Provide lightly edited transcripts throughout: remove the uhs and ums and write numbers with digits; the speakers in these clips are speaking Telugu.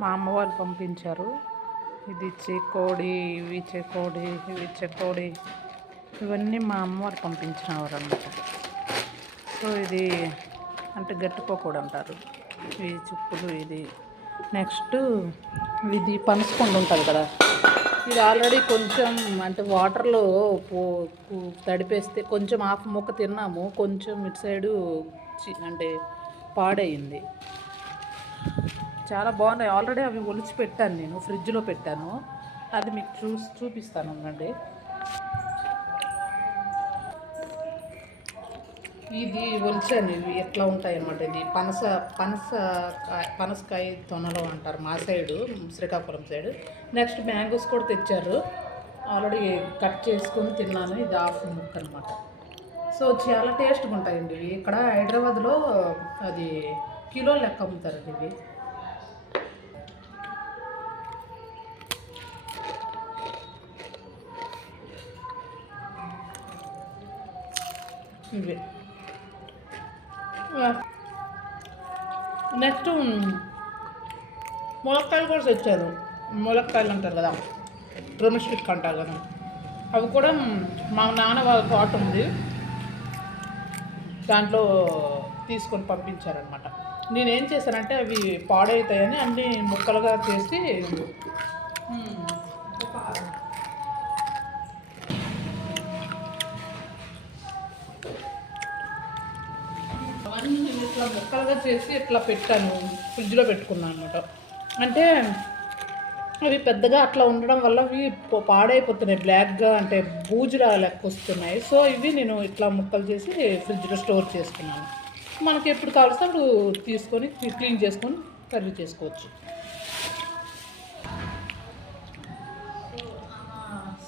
మా అమ్మ వాళ్ళు పంపించారు. ఇది చెకోడి, ఇవి చెకోడి, ఇవి చెకోడి, ఇవన్నీ మా అమ్మ వాళ్ళు పంపించినవారు అనమాట. సో ఇది అంటే గట్టిపోకూడదు అంటారు. ఈ చుప్పులు ఇది. నెక్స్ట్ ఇది పనసపండు ఉంటుంది కదా, ఇది ఆల్రెడీ కొంచెం అంటే వాటర్లో తడిపేస్తే కొంచెం హాఫ్ ముక్క తిన్నాము, కొంచెం ఇటు సైడు అంటే పాడయింది. చాలా బాగున్నాయి. ఆల్రెడీ అవి ఒలిచి పెట్టాను, నేను ఫ్రిడ్జ్లో పెట్టాను. అది మీకు చూపిస్తాను అనండి. ఇది ఒలిచాను. ఇవి ఎట్లా ఉంటాయి అన్నమాట. ఇది పనసకాయ తొనలో అంటారు మా side, Srikakulam side. Next mangoes కూడా తెచ్చారు, ఆల్రెడీ కట్ చేసుకొని తిన్నాను. ఇది హాఫ్ ముక్క అనమాట. సో చాలా టేస్ట్గా ఉంటాయండి ఇవి. ఇక్కడ హైదరాబాద్లో అది కిలో లెక్క అమ్ముతారండి ఇవి. ఇవి నెక్స్ట్ ములక్కాయలు కూడా తెచ్చారు. ములక్కాయలు అంటారు కదా, డ్రమ్స్టిక్ అంటారు కదా, అవి కూడా మా నాన్న వాళ్ళ తోట ఉంది, దాంట్లో తీసుకొని పంపించారనమాట. నేనేం చేశానంటే అవి పాడవుతాయని అన్నీ ముక్కలుగా చేసి అవన్నీ ఇట్లా ముక్కలుగా చేసి ఇట్లా పెట్టాను, ఫ్రిడ్జ్లో పెట్టుకున్నాను అనమాట. అంటే అవి పెద్దగా అట్లా ఉండడం వల్ల అవి పాడైపోతున్నాయి, బ్లాక్గా అంటే బూజులా లెక్క వస్తున్నాయి. సో ఇవి నేను ఇట్లా ముక్కలు చేసి ఫ్రిడ్జ్లో స్టోర్ చేసుకున్నాను. మనకి ఎప్పుడు కావాల్సి అప్పుడు తీసుకొని క్లీన్ చేసుకొని కర్రీ చేసుకోవచ్చు.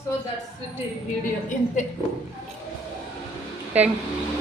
So that's it video. ఇంతే. Thank you.